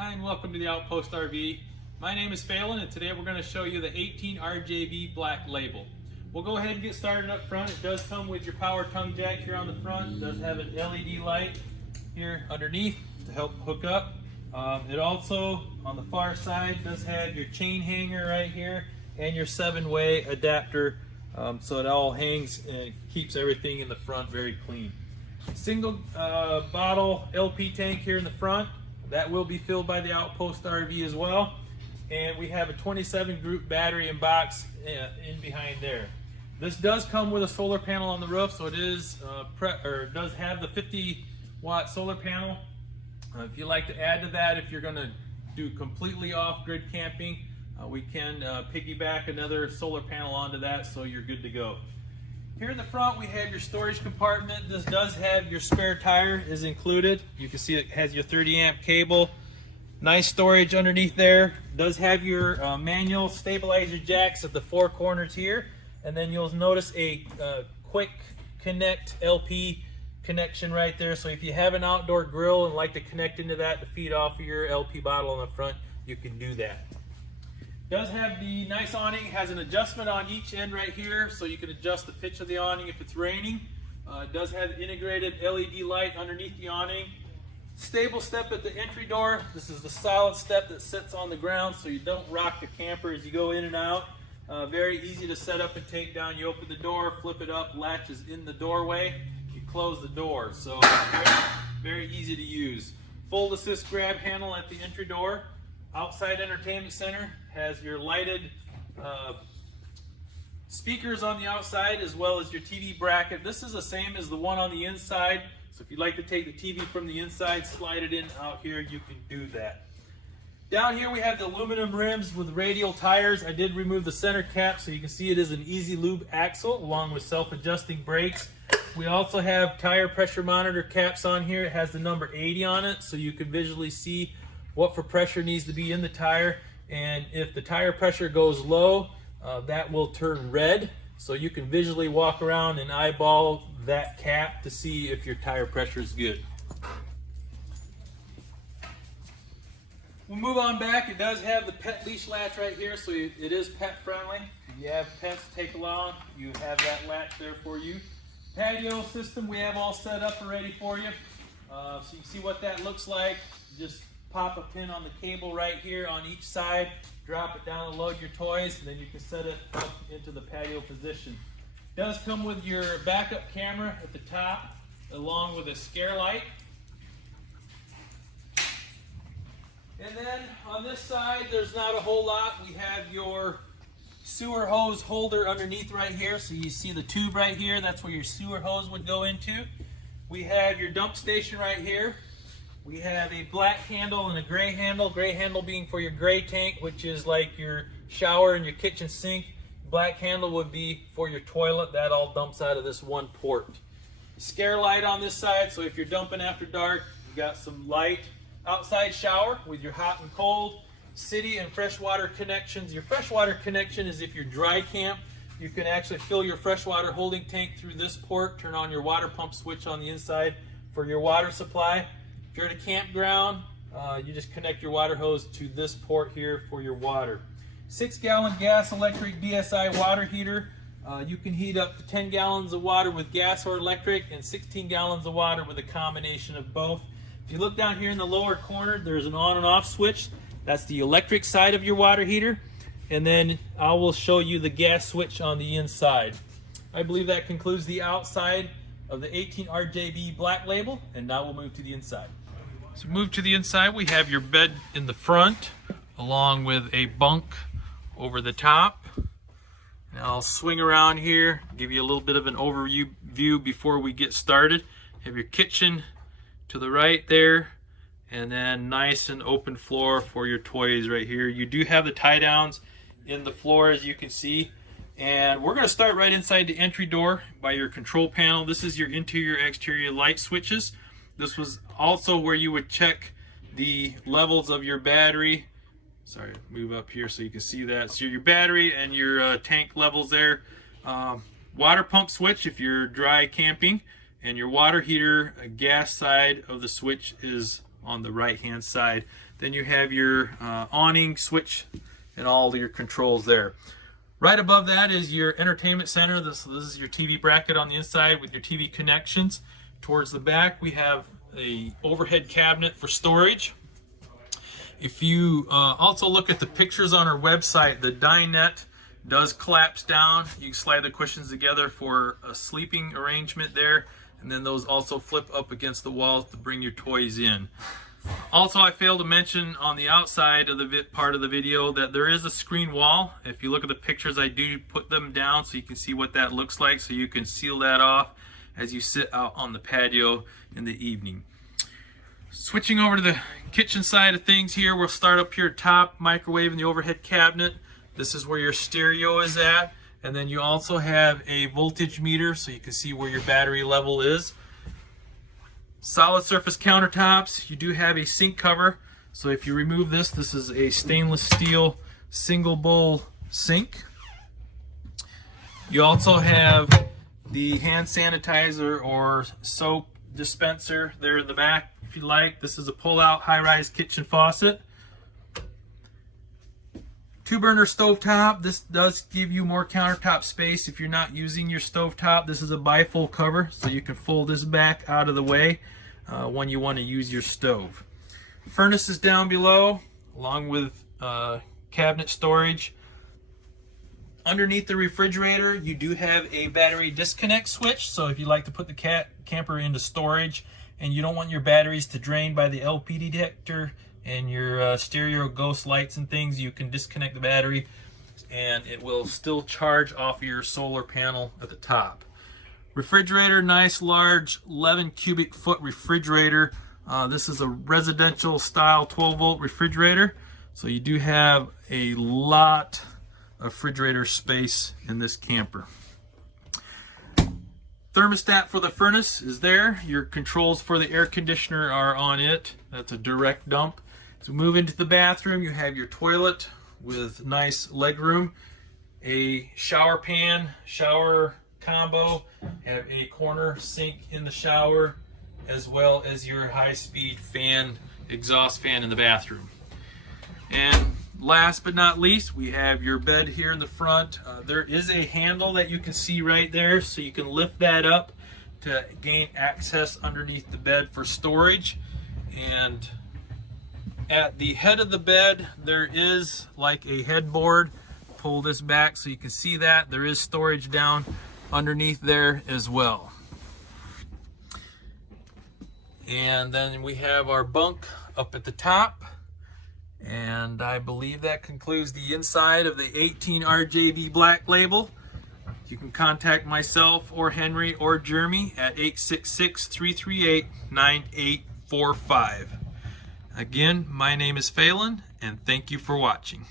Hi and welcome to the Outpost RV. My name is Phelan and today we're going to show you the 18 RJB Black Label. We'll go ahead and get started up front. It does come with your power tongue jack here on the front. It does have an LED light here underneath to help hook up. It also, on the far side, does have your chain hanger right here and your 7-way adapter, so it all hangs and keeps everything in the front very clean. Single bottle LP tank here in the front. That will be filled by the Outpost RV as well. And we have a 27 group battery and box in behind there. This does come with a solar panel on the roof, so it is does have the 50-watt solar panel. If you'd like to add to that, if you're going to do completely off-grid camping, we can piggyback another solar panel onto that, so you're good to go. Here in the front we have your storage compartment. This does have your spare tire is included. You can see it has your 30 amp cable. Nice storage underneath there. Does have your manual stabilizer jacks at the 4 corners here. And then you'll notice a quick connect LP connection right there. So if you have an outdoor grill and like to connect into that to feed off of your LP bottle on the front, you can do that. Does have the nice awning, has an adjustment on each end right here, so you can adjust the pitch of the awning if it's raining. It does have integrated LED light underneath the awning. Stable step at the entry door. This is the solid step that sits on the ground so you don't rock the camper as you go in and out. Very easy to set up and take down. You open the door, flip it up, latch is in the doorway, you close the door. So very easy to use. Fold assist grab handle at the entry door. Outside entertainment center has your lighted speakers on the outside as well as your TV bracket. This is the same as the one on the inside, so if you'd like to take the TV from the inside, slide it in out here, you can do that. Down here we have the aluminum rims with radial tires. I did remove the center cap so you can see it is an easy lube axle along with self-adjusting brakes. We also have tire pressure monitor caps on here. It has the number 80 on it so you can visually see what for pressure needs to be in the tire, and if the tire pressure goes low, that will turn red, so you can visually walk around and eyeball that cap to see if your tire pressure is good. We'll move on back. It does have the pet leash latch right here, so it is pet friendly. If you have pets take along, you have that latch there for you. Patio system we have all set up already for you, so you can see what that looks like. Just pop a pin on the cable right here on each side, drop it down and load your toys, and then you can set it up into the patio position. It does come with your backup camera at the top, along with a scare light. And then on this side, there's not a whole lot. We have your sewer hose holder underneath right here, so you see the tube right here, that's where your sewer hose would go into. We have your dump station right here. We have a black handle and a gray handle being for your gray tank, which is like your shower and your kitchen sink. Black handle would be for your toilet. That all dumps out of this one port. Scare light on this side, so if you're dumping after dark, you got some light. Outside shower with your hot and cold. City and freshwater connections. Your freshwater connection is if you're dry camp. You can actually fill your freshwater holding tank through this port, turn on your water pump switch on the inside for your water supply. If you're at a campground, you just connect your water hose to this port here for your water. 6-gallon gas electric BSI water heater. You can heat up to 10 gallons of water with gas or electric and 16 gallons of water with a combination of both. If you look down here in the lower corner, there's an on and off switch. That's the electric side of your water heater. And then I will show you the gas switch on the inside. I believe that concludes the outside of the 18 RJB Black Label, and now we'll move to the inside. So move to the inside, we have your bed in the front, along with a bunk over the top. Now I'll swing around here, give you a little bit of an overview before we get started. Have your kitchen to the right there, and then nice and open floor for your toys right here. You do have the tie downs in the floor, as you can see. And we're going to start right inside the entry door by your control panel. This is your interior exterior light switches. This was also where you would check the levels of your battery. Sorry, move up here so you can see that. So your battery and your tank levels there. Water pump switch if you're dry camping. And your water heater gas side of the switch is on the right hand side. Then you have your awning switch and all your controls there. Right above that is your entertainment center. This is your TV bracket on the inside with your TV connections. Towards the back, we have a overhead cabinet for storage. If you also look at the pictures on our website, the dinette does collapse down. You can slide the cushions together for a sleeping arrangement there, and then those also flip up against the walls to bring your toys in. Also, I failed to mention on the outside of the part of the video that there is a screen wall. If you look at the pictures, I do put them down so you can see what that looks like, so you can seal that off as you sit out on the patio in the evening. Switching over to the kitchen side of things here, we'll start up here top, microwave in the overhead cabinet. This is where your stereo is at, and then you also have a voltage meter so you can see where your battery level is. Solid surface countertops. You do have a sink cover, so if you remove this, this is a stainless steel single bowl sink. You also have the hand sanitizer or soap dispenser there in the back if you like. This is a pull-out high-rise kitchen faucet. 2-burner stovetop. This does give you more countertop space if you're not using your stovetop. This is a bifold cover, so you can fold this back out of the way when you want to use your stove. Furnace is down below, along with cabinet storage. Underneath the refrigerator, you do have a battery disconnect switch, so if you like to put the camper into storage and you don't want your batteries to drain by the LP detector and your stereo ghost lights and things, you can disconnect the battery and it will still charge off of your solar panel at the top. Refrigerator, nice large 11 cubic foot refrigerator. This is a residential style 12-volt refrigerator, so you do have a lot of refrigerator space in this camper. Thermostat for the furnace is there. Your controls for the air conditioner are on it. That's a direct dump. So move into the bathroom, you have your toilet with nice leg room, a shower pan, shower combo, have a corner sink in the shower, as well as your high-speed fan, exhaust fan in the bathroom. And last but not least, we have your bed here in the front. There is a handle that you can see right there, so you can lift that up to gain access underneath the bed for storage. And at the head of the bed, there is like a headboard. Pull this back so you can see that. There is storage down underneath there as well. And then we have our bunk up at the top. And I believe that concludes the inside of the 18 RJB Black Label. You can contact myself or Henry or Jeremy at 866-338-9845. Again, my name is Phelan, and thank you for watching.